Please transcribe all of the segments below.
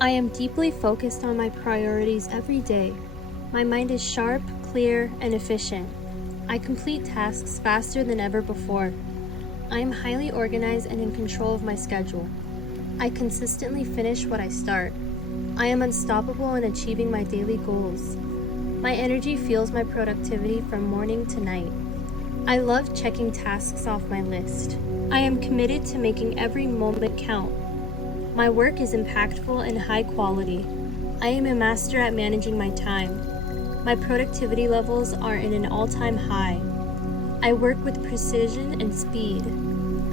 I am deeply focused on my priorities every day. My mind is sharp, clear, and efficient. I complete tasks faster than ever before. I am highly organized and in control of my schedule. I consistently finish what I start. I am unstoppable in achieving my daily goals. My energy fuels my productivity from morning to night. I love checking tasks off my list. I am committed to making every moment count. My work is impactful and high quality. I am a master at managing my time. My productivity levels are in an all-time high. I work with precision and speed.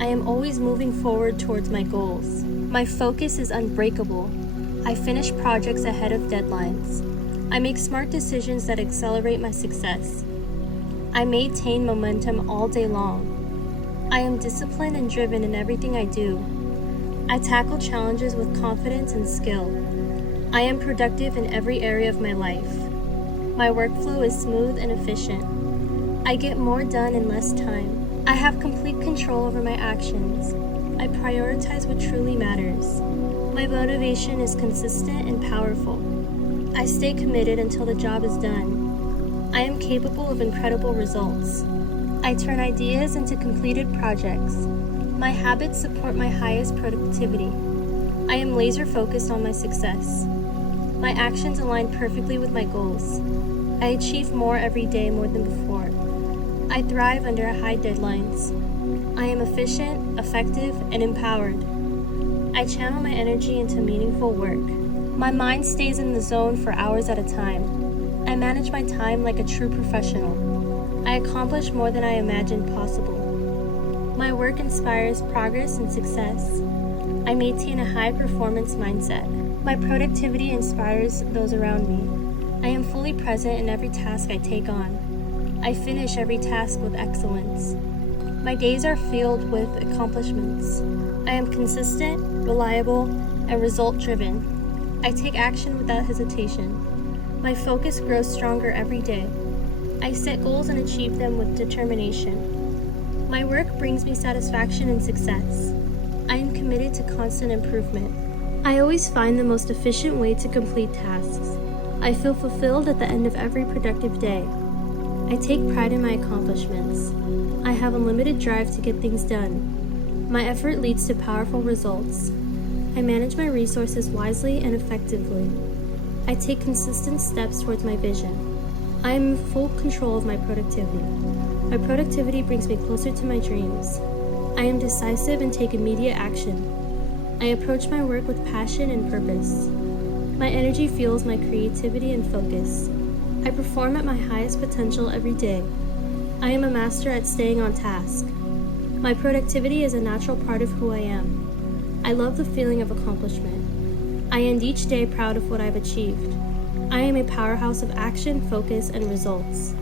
I am always moving forward towards my goals. My focus is unbreakable. I finish projects ahead of deadlines. I make smart decisions that accelerate my success. I maintain momentum all day long. I am disciplined and driven in everything I do. I tackle challenges with confidence and skill. I am productive in every area of my life. My workflow is smooth and efficient. I get more done in less time. I have complete control over my actions. I prioritize what truly matters. My motivation is consistent and powerful. I stay committed until the job is done. I am capable of incredible results. I turn ideas into completed projects. My habits support my highest productivity. I am laser focused on my success. My actions align perfectly with my goals. I achieve more every day more than before. I thrive under high deadlines. I am efficient, effective, and empowered. I channel my energy into meaningful work. My mind stays in the zone for hours at a time. I manage my time like a true professional. I accomplish more than I imagined possible. My work inspires progress and success. I maintain a high-performance mindset. My productivity inspires those around me. I am fully present in every task I take on. I finish every task with excellence. My days are filled with accomplishments. I am consistent, reliable, and result-driven. I take action without hesitation. My focus grows stronger every day. I set goals and achieve them with determination. My work brings me satisfaction and success. I am committed to constant improvement. I always find the most efficient way to complete tasks. I feel fulfilled at the end of every productive day. I take pride in my accomplishments. I have unlimited drive to get things done. My effort leads to powerful results. I manage my resources wisely and effectively. I take consistent steps towards my vision. I am in full control of my productivity. My productivity brings me closer to my dreams. I am decisive and take immediate action. I approach my work with passion and purpose. My energy fuels my creativity and focus. I perform at my highest potential every day. I am a master at staying on task. My productivity is a natural part of who I am. I love the feeling of accomplishment. I end each day proud of what I've achieved. I am a powerhouse of action, focus, and results.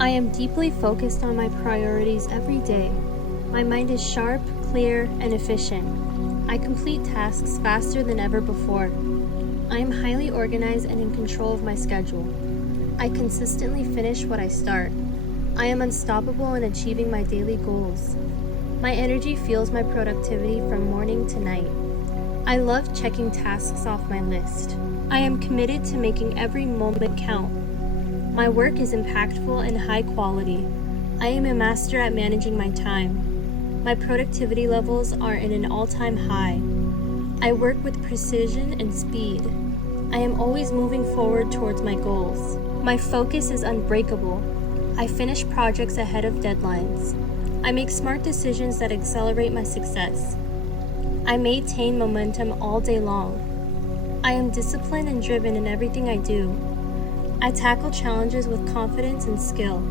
I am deeply focused on my priorities every day. My mind is sharp, clear, and efficient. I complete tasks faster than ever before. I am highly organized and in control of my schedule. I consistently finish what I start. I am unstoppable in achieving my daily goals. My energy fuels my productivity from morning to night. I love checking tasks off my list. I am committed to making every moment count. My work is impactful and high quality. I am a master at managing my time. My productivity levels are in an all-time high. I work with precision and speed. I am always moving forward towards my goals. My focus is unbreakable. I finish projects ahead of deadlines. I make smart decisions that accelerate my success. I maintain momentum all day long. I am disciplined and driven in everything I do. I tackle challenges with confidence and skill.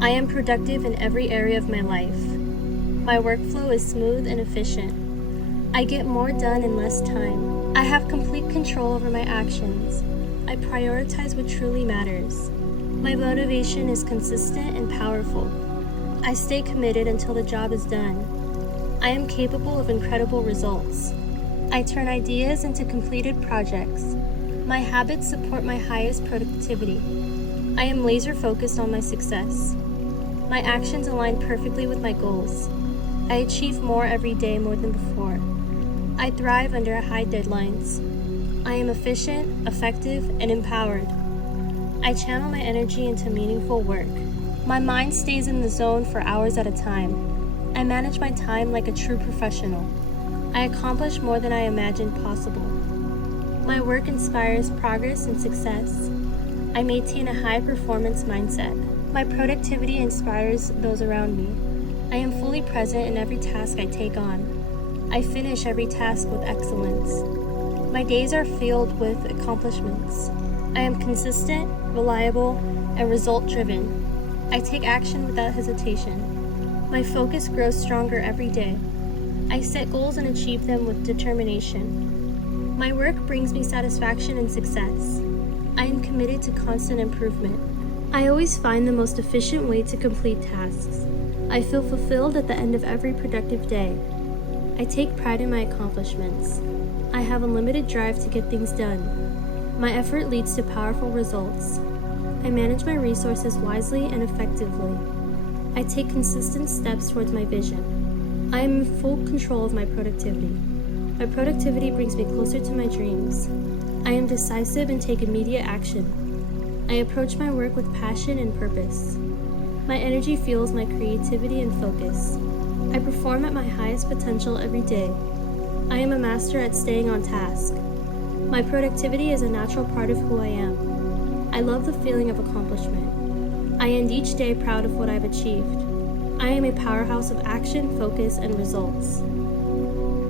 I am productive in every area of my life. My workflow is smooth and efficient. I get more done in less time. I have complete control over my actions. I prioritize what truly matters. My motivation is consistent and powerful. I stay committed until the job is done. I am capable of incredible results. I turn ideas into completed projects. My habits support my highest productivity. I am laser focused on my success. My actions align perfectly with my goals. I achieve more every day more than before. I thrive under high deadlines. I am efficient, effective, and empowered. I channel my energy into meaningful work. My mind stays in the zone for hours at a time. I manage my time like a true professional. I accomplish more than I imagined possible. My work inspires progress and success. I maintain a high-performance mindset. My productivity inspires those around me. I am fully present in every task I take on. I finish every task with excellence. My days are filled with accomplishments. I am consistent, reliable, and result-driven. I take action without hesitation. My focus grows stronger every day. I set goals and achieve them with determination. My work brings me satisfaction and success. I am committed to constant improvement. I always find the most efficient way to complete tasks. I feel fulfilled at the end of every productive day. I take pride in my accomplishments. I have unlimited drive to get things done. My effort leads to powerful results. I manage my resources wisely and effectively. I take consistent steps towards my vision. I am in full control of my productivity. My productivity brings me closer to my dreams. I am decisive and take immediate action. I approach my work with passion and purpose. My energy fuels my creativity and focus. I perform at my highest potential every day. I am a master at staying on task. My productivity is a natural part of who I am. I love the feeling of accomplishment. I end each day proud of what I've achieved. I am a powerhouse of action, focus, and results.